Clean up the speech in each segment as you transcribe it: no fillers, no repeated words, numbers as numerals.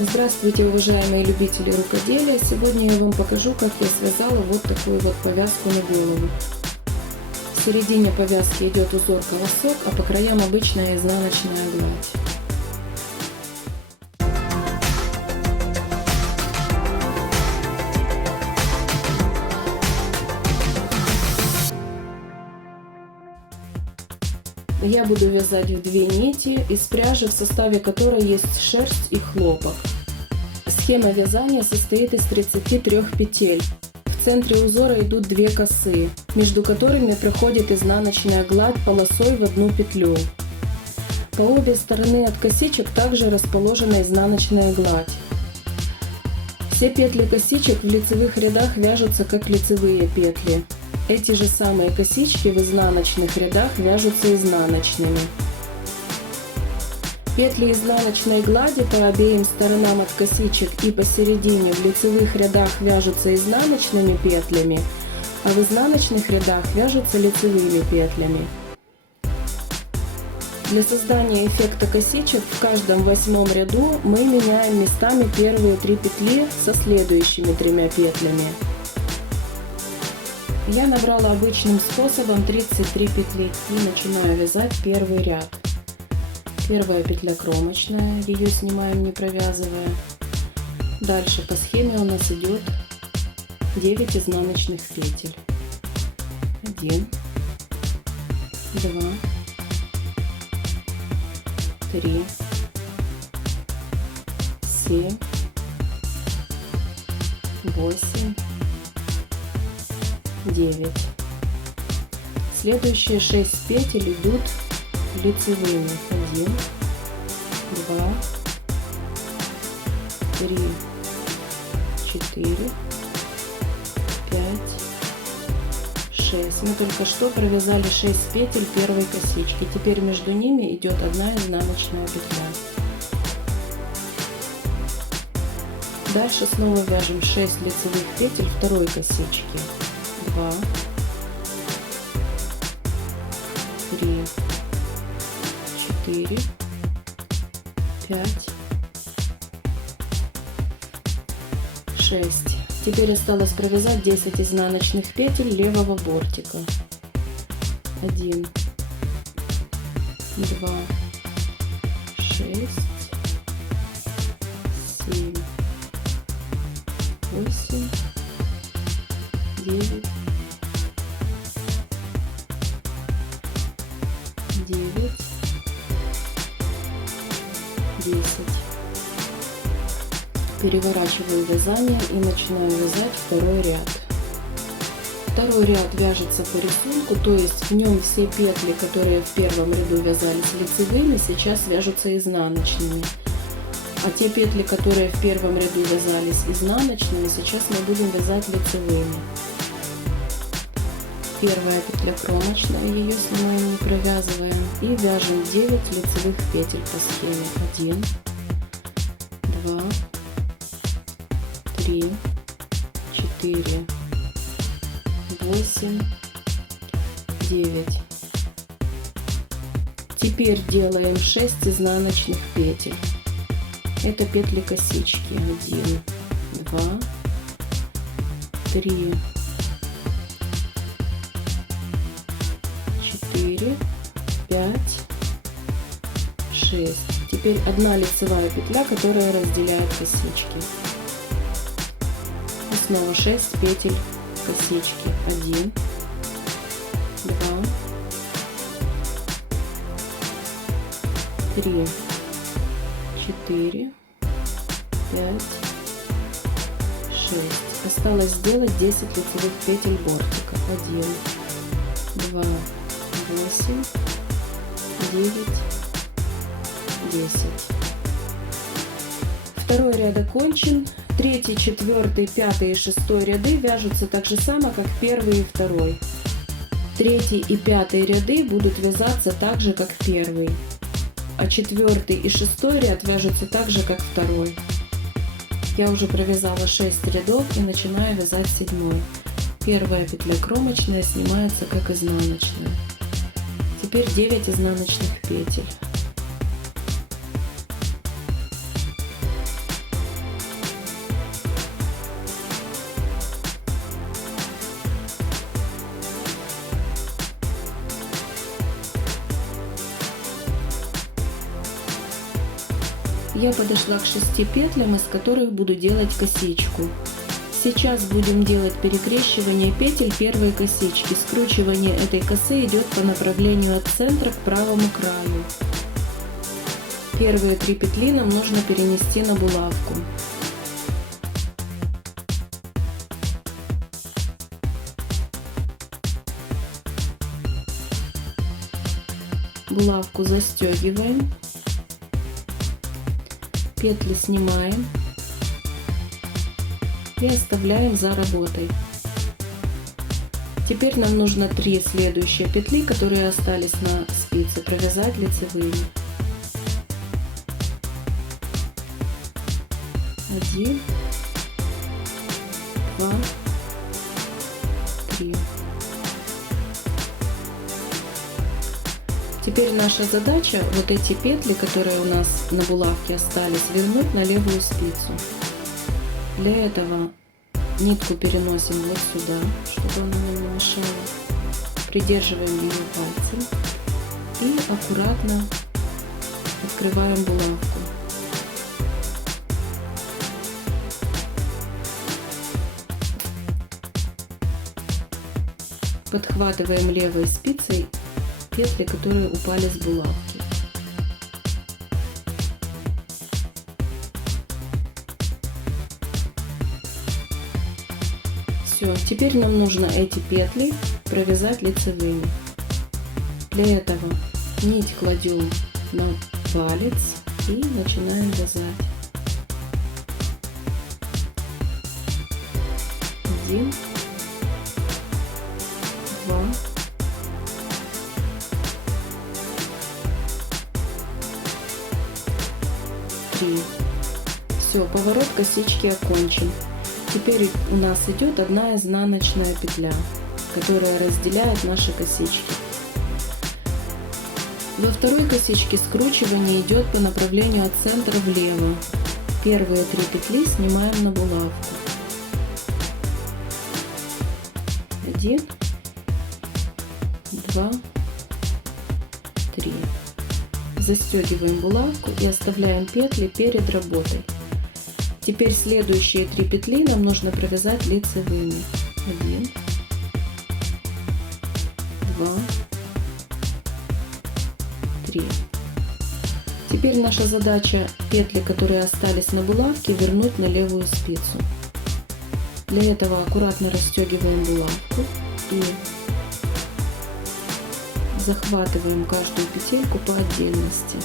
Здравствуйте, уважаемые любители рукоделия! Сегодня я вам покажу, как я связала вот такую вот повязку на голову. В середине повязки идет узор колосок, а по краям обычная изнаночная гладь. Я буду вязать в 2 нити из пряжи, в составе которой есть шерсть и хлопок. Схема вязания состоит из 33 петель. В центре узора идут 2 косы, между которыми проходит изнаночная гладь полосой в 1 петлю. По обе стороны от косичек также расположена изнаночная гладь. Все петли косичек в лицевых рядах вяжутся как лицевые петли. Эти же самые косички в изнаночных рядах вяжутся изнаночными. Петли изнаночной глади по обеим сторонам от косичек и посередине в лицевых рядах вяжутся изнаночными петлями, а в изнаночных рядах вяжутся лицевыми петлями. Для создания эффекта косичек в каждом 8 ряду мы меняем местами первые 3 петли со следующими 3 петлями. Я набрала обычным способом 33 петли и начинаю вязать первый ряд. Первая петля кромочная, ее снимаем не провязывая. Дальше по схеме у нас идет 9 изнаночных петель. 1, 2, 3, 7, 8, 9. Следующие 6 петель идут лицевыми. 1, 2, 3, 4, 5, 6. Мы только что провязали 6 петель первой косички. Теперь между ними идет 1 изнаночная петля. Дальше снова вяжем 6 лицевых петель второй косички. 2, 3, 4, 5, 6. Теперь осталось провязать 10 изнаночных петель левого бортика. 1, 2, 6, 7, 8, 9, 9, 10. Переворачиваю вязание и начинаю вязать второй ряд. Второй ряд вяжется по рисунку, то есть в нем все петли, которые в первом ряду вязались лицевыми, сейчас вяжутся изнаночными. А те петли, которые в первом ряду вязались изнаночными, сейчас мы будем вязать лицевыми. Первая петля кромочная, ее снимаем не провязываем, и вяжем 9 лицевых петель по схеме. 1, 2, 3, 4, 8, 9. Теперь делаем 6 изнаночных петель. Это петли косички. 1, 2, 3, 4, 5, 6. Теперь 1 лицевая петля, которая разделяет косички. И снова 6 петель косички. 1, 2, 3, 4, 5, 6. Осталось сделать 10 лицевых петель бортика. 1, 2, 8, 9, 10. Второй ряд окончен. 3, 4, 5 и 6 ряды вяжутся так же само, как первый и второй. 3 и 5 ряды будут вязаться так же, как первый. А 4 и 6 ряд вяжутся так же, как второй. Я уже провязала 6 рядов и начинаю вязать 7. Первая петля кромочная снимается как изнаночная. Теперь 9 изнаночных петель. Я подошла к 6 петлям, из которых буду делать косичку. Сейчас будем делать перекрещивание петель первой косички. Скручивание этой косы идет по направлению от центра к правому краю. Первые 3 петли нам нужно перенести на булавку. Булавку застегиваем, петли снимаем и оставляем за работой. Теперь нам нужно 3 следующие петли, которые остались на спице, провязать лицевыми. 1, 2, 3. Теперь наша задача вот эти петли, которые у нас на булавке остались, вернуть на левую спицу. Для этого нитку переносим вот сюда, чтобы она нам не мешала. Придерживаем ее пальцем и аккуратно открываем булавку. Подхватываем левой спицей петли, которые упали с булавки. Все, теперь нам нужно эти петли провязать лицевыми. Для этого нить кладем на палец и начинаем вязать. 1, 2, 3. Все, поворот косички окончен. Теперь у нас идет одна изнаночная петля, которая разделяет наши косички. Во второй косичке скручивание идет по направлению от центра влево. Первые 3 петли снимаем на булавку. 1, 2, 3. Застегиваем булавку и оставляем петли перед работой. Теперь следующие 3 петли нам нужно провязать лицевыми. 1, 2, 3. Теперь наша задача петли, которые остались на булавке, вернуть на левую спицу. Для этого аккуратно расстегиваем булавку и захватываем каждую петельку по отдельности.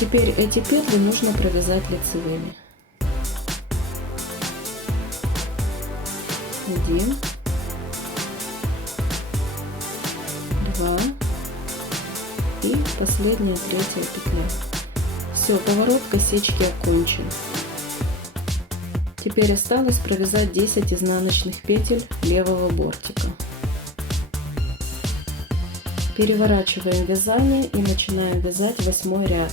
Теперь эти петли нужно провязать лицевыми. 1, 2 и последняя 3-я петля. Все, поворот косички окончен. Теперь осталось провязать 10 изнаночных петель левого бортика. Переворачиваем вязание и начинаем вязать 8 ряд.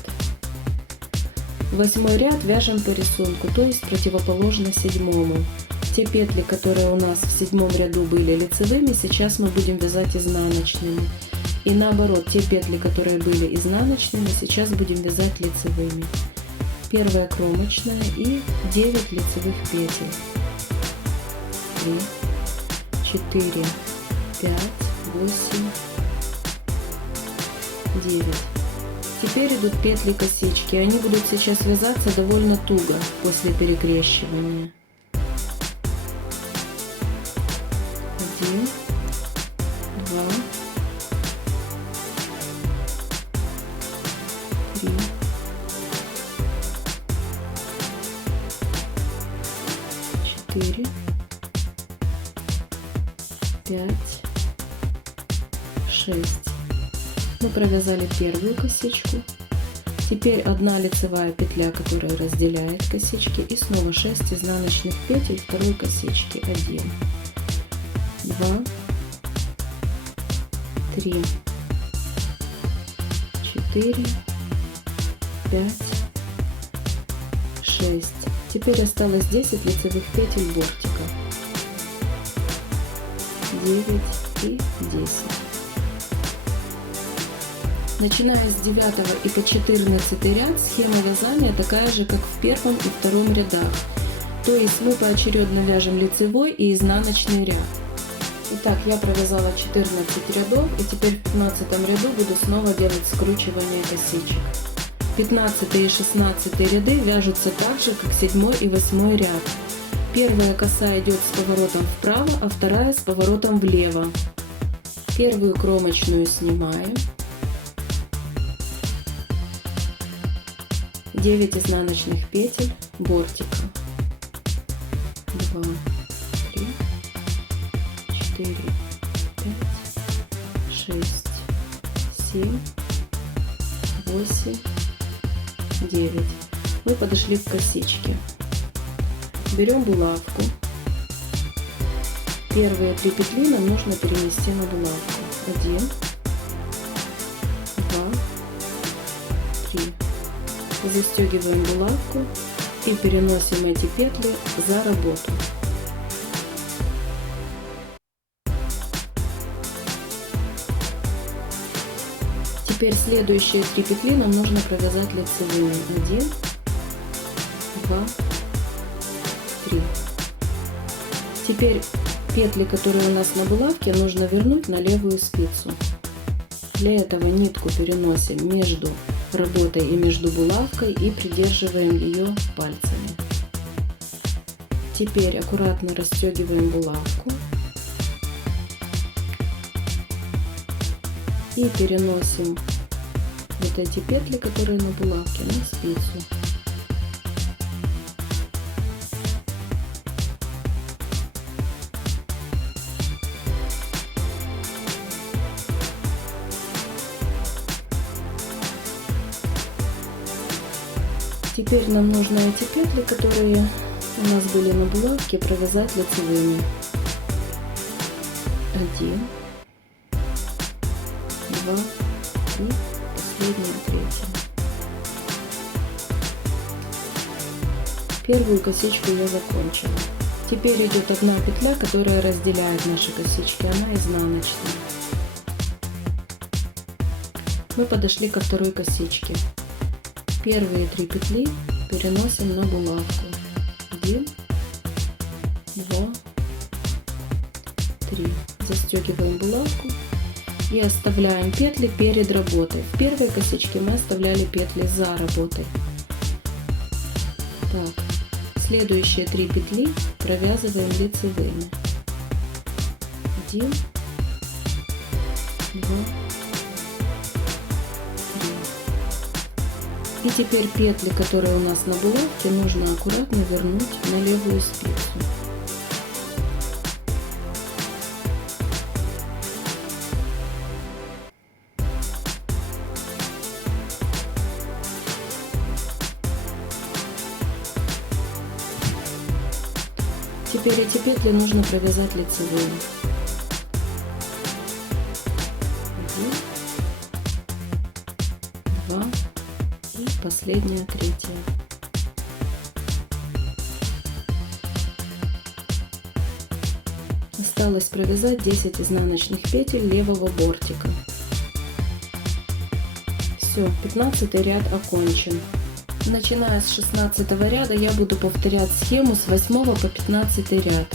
8 ряд вяжем по рисунку, то есть противоположно 7-му. Те петли, которые у нас в 7-м ряду были лицевыми, сейчас мы будем вязать изнаночными. И наоборот, те петли, которые были изнаночными, сейчас будем вязать лицевыми. Первая кромочная и 9 лицевых петель. 3, 4, 5, 8, 9. Теперь идут петли косички. Они будут сейчас вязаться довольно туго после перекрещивания. 1, 2, 3, 4, 5, 6. Мы провязали первую косичку. Теперь одна лицевая петля, которая разделяет косички, и снова 6 изнаночных петель второй косички. 1, 2, 3, 4, 5, 6. Теперь осталось 10 лицевых петель бортика. 9 и 10. Начиная с 9 и по 14 ряд схема вязания такая же, как в первом и втором рядах. То есть мы поочередно вяжем лицевой и изнаночный ряд. Итак, я провязала 14 рядов, и теперь в 15 ряду буду снова делать скручивание косичек. 15 и 16 ряды вяжутся так же, как 7 и 8 ряд. Первая коса идет с поворотом вправо, а вторая с поворотом влево. Первую кромочную снимаем. 9 изнаночных петель бортика. 2, 3, 4, 5, 6, 7, 8, 9. Мы подошли к косичке. Берем булавку. Первые 3 петли нам нужно перенести на булавку. 1, 2, 3. Застегиваем булавку и переносим эти петли за работу. Теперь следующие 3 петли нам нужно провязать лицевыми. 1, 2, 3. Теперь петли, которые у нас на булавке, нужно вернуть на левую спицу. Для этого нитку переносим между работой и между булавкой и придерживаем ее пальцами. Теперь аккуратно расстегиваем булавку и переносим вот эти петли, которые на булавке, на спицу. Теперь нам нужно эти петли, которые у нас были на булавке, провязать лицевыми. 1, 2 и последняя, 3. Первую косичку я закончила. Теперь идет одна петля, которая разделяет наши косички, она изнаночная. Мы подошли ко второй косичке. Первые 3 петли переносим на булавку. 1, 2, 3. Застегиваем булавку и оставляем петли перед работой. В первой косичке мы оставляли петли за работой. Так, следующие 3 петли провязываем лицевыми. 1, 2, 3. И теперь петли, которые у нас на булавке, нужно аккуратно вернуть на левую спицу. Теперь эти петли нужно провязать лицевыми. 1, 2 и последняя, 3. Осталось провязать 10 изнаночных петель левого бортика. Все, 15 ряд окончен. Начиная с 16 ряда я буду повторять схему с 8 по 15 ряд.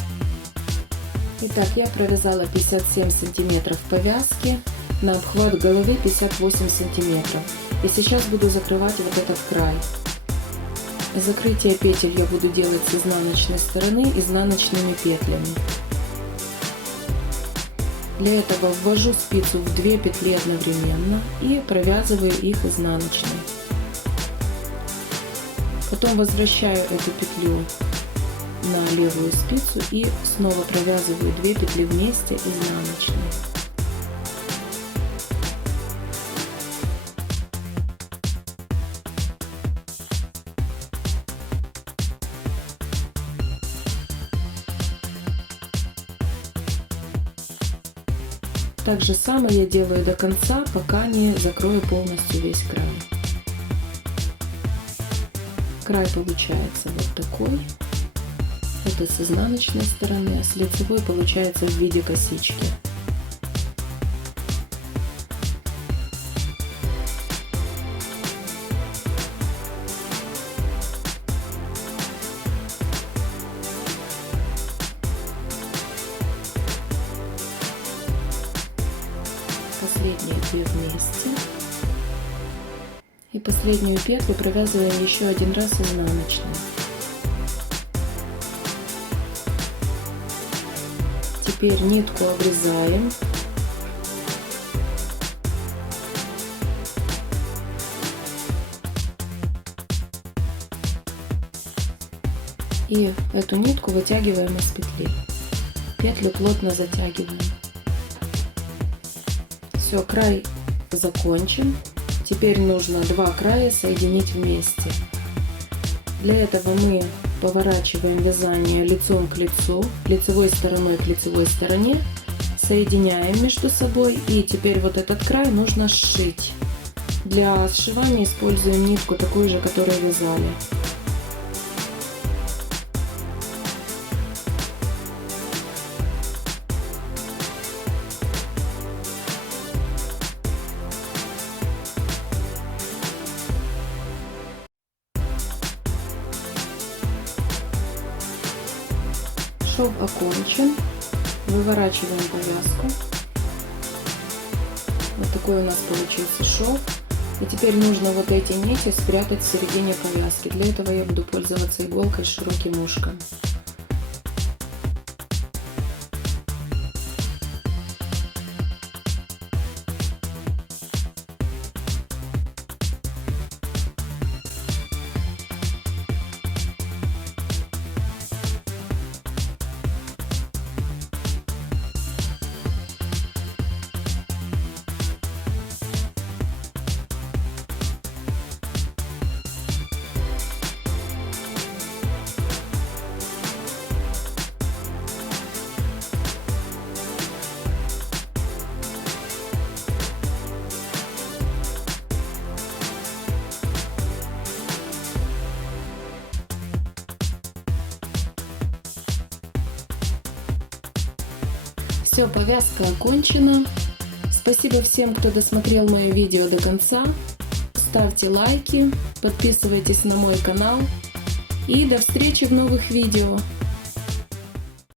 Итак, я провязала 57 сантиметров повязки, на обхват головы 58 сантиметров. И сейчас буду закрывать вот этот край. Закрытие петель я буду делать с изнаночной стороны изнаночными петлями. Для этого ввожу спицу в 2 петли одновременно и провязываю их изнаночной. Потом возвращаю эту петлю на левую спицу и снова провязываю 2 петли вместе изнаночной. Так же самое я делаю до конца, пока не закрою полностью весь край. Край получается вот такой. Это с изнаночной стороны, а с лицевой получается в виде косички. последние 2 вместе. И последнюю петлю провязываем еще 1 раз изнаночной. Теперь нитку обрезаем. И эту нитку вытягиваем из петли. Петлю плотно затягиваем. Все, край закончен. Теперь нужно 2 края соединить вместе. Для этого мы поворачиваем вязание лицом к лицу, лицевой стороной к лицевой стороне, соединяем между собой, и теперь вот этот край нужно сшить. Для сшивания используем нитку такую же, которую вязали. Шов окончен. Выворачиваем повязку. Вот такой у нас получился шов. И теперь нужно вот эти нити спрятать в середине повязки. Для этого я буду пользоваться иголкой с широким ушком. Все, повязка окончена. Спасибо всем, кто досмотрел мое видео до конца. Ставьте лайки, подписывайтесь на мой канал. И до встречи в новых видео.